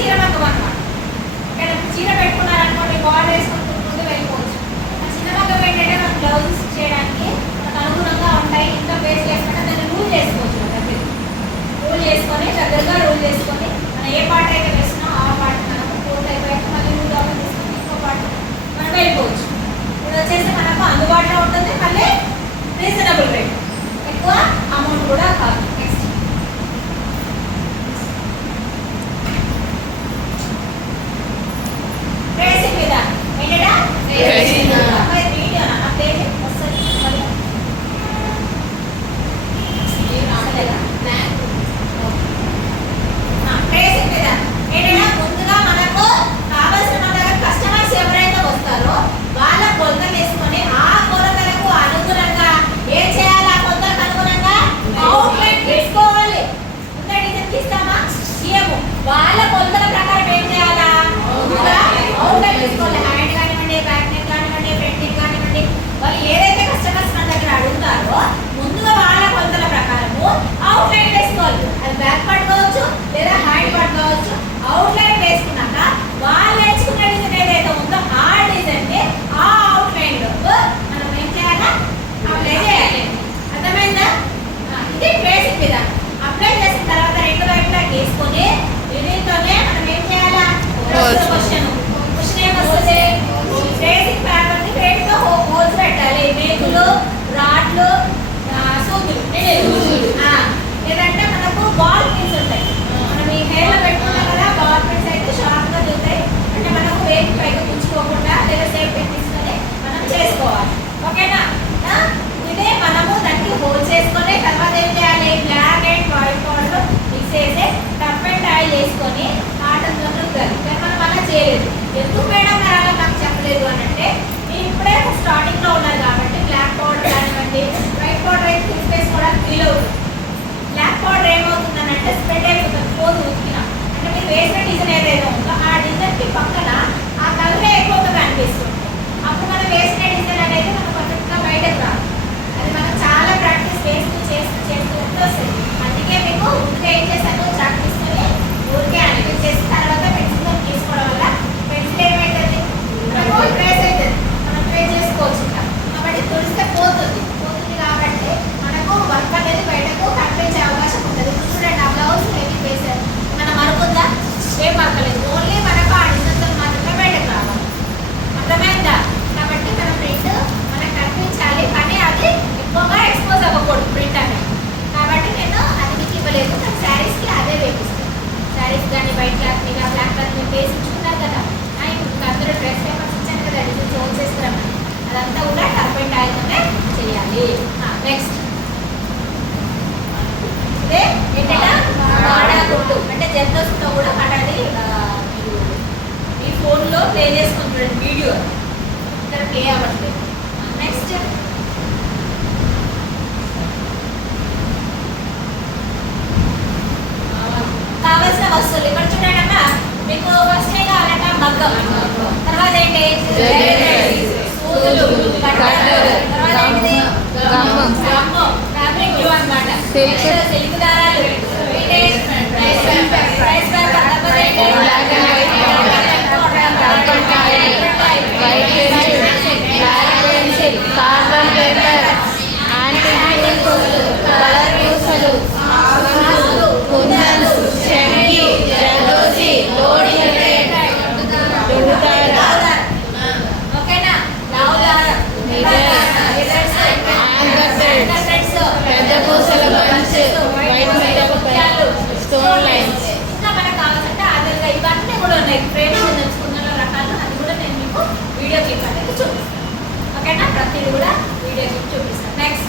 చీర మగ్గం అన్నమాట. ఇక్కడ చీర పెట్టుకున్నారనుకోండి, బార్డర్ వేసుకుంటుంటే వెళ్ళిపోవచ్చు. చిన్న మగ్గం ఏంటంటే మనం బ్లౌజెస్ చేయడానికి మనకు అనుగుణంగా ఉంటాయి. ఇంకా బేస్ చేసుకుంటే దాన్ని రూల్ చేసుకోవచ్చు. రూల్ చేసుకొని దగ్గరగా రూల్ చేసుకొని మనం ఏ పార్ట్ అయితే వేసినా ఆ పార్ట్ మనం పూర్తి అయిపోయాక మళ్ళీ రూల్ ఓపెన్ చేసుకొని ఇంకో పార్ట్ మనం వెళ్ళిపోవచ్చు. ఇది వచ్చేసి మనకు అందుబాటులో ఉంటుంది, మళ్ళీ రీజనబుల్ రేట్, ఎక్కువ అమౌంట్ కూడా కాదు. నెక్స్ట్ ట్రేసింగ్ విధానం ఏంటంటే ట్రేసింగ్ వీడియో నా పేరు వస్తుంది ట్రేసింగ్ విధానం ఏంటంటే ముందుగా మనకు కావాల్సిన మన దగ్గర కస్టమర్స్ ఎవరైతే వస్తారో వాళ్ళ కొలతలు తీసుకొని ఆ కొలతలకు అనుగుణంగా ఏం చేయాలి, ఆ కొలతలకు అనుగుణంగా అవుట్లైన్ తీసుకోవాలి. ముందు డిజైన్ తీస్తామా సీఎము వాళ్ళ కొలతల ప్రకారం ఏం చేయాలా, ముందుగా అవుట్లైన్ తీసుకోవాలి. హ్యాండ్ కానివ్వండి, బ్యాక్ నెక్ కానివ్వండి, ఫ్రంట్ నెక్ కానివ్వండి, వాళ్ళు ఏదైతే కస్టమర్స్ మన దగ్గర అడుగుతారో ముందుగా వాళ్ళ కొలతల ప్రకారము అవుట్లైన్ వేసుకోవాలి. అది బ్యాక్ పార్ట్ కావచ్చు లేదా హ్యాండ్ పార్ట్ కావచ్చు. అవుట్లైన్ వేసుకున్నాక వాళ్ళు ఎంచుకున్న డిజైన్ ఏదైతే ఉందో ఆ డిజైన్ ని ఆ అవుట్లైన్ లో మనం ఏం చేయాలా, అప్లై చేయాలి. అర్థమైందా? ఇది ట్రేసింగ్ విధానం. అప్లై చేసిన తర్వాత రెండు వైపులా గీసుకొని దీనితోనే మనం ఏం చేయాలా, క్వశ్చన్ ఏమొస్తుంది, ట్రేసింగ్ పేపర్ ని వేటితో హోల్స్ పెట్టాలి. మేకులు, రాడ్లు, సూదులు, లేదంటే మనకు బాల్ పిన్స్ ఉంటాయి. మనం ఈ హెయిర్ లో పెట్టుకున్నాం కదా, బాల్ పిన్స్ అయితే షార్ప్ గా దిగుతాయి. అంటే మనకు వేక్ పైకి ఉంచుకోకుండా లేదా సేఫ్టీ తీసుకొని మనం చేసుకోవాలి. ఓకేనా? ఇదే మనము దానికి హోల్ చేసుకొని తర్వాత ఏం చేయాలి, black and white powder mix చేసి టప్ అండ్ ఆయిల్ వేసుకొని కాటన్ తో రుద్దాలి. కానీ మనం అలా చేయలేదు. ఎందుకు మేడం మరి అలా నాకు చెప్పలేదు అని అంటే, మీరు ఇప్పుడే స్టార్టింగ్ లో ఉన్నారు కాబట్టి బ్లాక్ పౌడర్ కానివ్వండి, వైట్ పౌడర్ అయితే టూత్ పేస్ట్ కూడా ఫీల్ అవుతుంది. బ్లాక్ పౌడర్ ఏమవుతుందని అంటే స్ప్రెడ్ అయిపోతుంది పోదు ఉతికిన. అంటే మీరు వేసిన డిజైన్ ఏదైతే ఉందో ఆ డిజైన్ కి పక్కన ఆ కలరే ఎక్కువగా అనిపిస్తుంది. అప్పుడు మనం వేసిన డిజైన్ అనేది మనకు పర్ఫెక్ట్గా బయటకు రాదు. అది మనం చాలా ప్రాక్టీస్ చేస్తూ వస్తుంది. అందుకే మీకు ముందుగా ఏం చేశాను, చాక్ తీసుకొని ఊరికే అనిపించేసి చేసిన తర్వాత పెన్సిల్తో తీసుకోవడం వల్ల పెన్సిల్ ఏమవుతుంది, మనకు ట్రేస్ అవుతుంది. మనం ట్రేస్ చేసుకోవచ్చు ఇంకా. కాబట్టి తుడిస్తే పోతుంది కాబట్టి మనకు వర్క్ అనేది బయటకు కనిపించే అవకాశం ఉంటుంది. ఇప్పుడు చూడండి, ఆ బ్లౌజ్ హెవీ వేసారు, మనం మరుకుందా ఏం మరకలేదు, ఓన్లీ మనకు ఆ డిజైన్తో మాత్రమే బయటకు రావాలి. అర్థమైందా? కాబట్టి మన ప్రింట్ మనకు కనిపించాలి, కానీ అది ఎక్కువగా ఎక్స్పోజ్ అవ్వకూడదు ప్రింట్ అనేది. కాబట్టి నేను అది మీకు ఇవ్వలేదు. నాకు శారీస్కి అదే వేపిస్తాను. శారీస్ కానీ వైట్ క్లాత్ మీద బ్లాక్ క్లాత్ మీద వేసి ఉంచుకున్నారు కదా, ఇప్పుడు అందరూ డ్రెస్ పేపర్స్ ఇచ్చాను కదా, డిజైన్ హోల్ చేసుకురామని, అదంతా కూడా టర్బైన్ ఆయిల్తోనే చేయాలి. నెక్స్ట్ ఇదే ఏంటంటే మాడా గుట్టు అంటే జెంటోస్తో కూడా మాట్లాడి మీరు ఈ ఫోన్లో ప్లే చేసుకుంటారు వీడియో, ఇక్కడ ప్లే అవ్వట్లేదు. నెక్స్ట్ కావాల్సిన వస్తువులు ఇక్కడ చూడండి అమ్మా. మీకు ఫస్ట్ ఏం కావాలంటే మగ్గం, తర్వాత ఏంటి సూదులు, తర్వాత ఏంటిది ఫ్యాబ్రిక్ గ్లూ అన్నమాట, సిల్క్ దారాలు, కార్బన్ పేపర్, కలర్ పూసలు, కుందన్స్, చెంకి, జర్దోసి, లోడి ఓకేనా, లావు దారం, పెద్ద పూసల బంచ్, వైట్ ముత్యాలు, స్టోన్ లైన్స్. ఇంకా మనకు కావాలంటే ఆధార్గా ఇవన్నీ కూడా ఉన్నాయి. ఫ్రేమ్స్ తెలుసుకున్న రకాలు అది కూడా నేను మీకు వీడియో క్లిప్ అనేది చూపిస్తాను. ఓకేనా, ప్రతిదీ కూడా వీడియో క్లిప్ చూపిస్తాను. నెక్స్ట్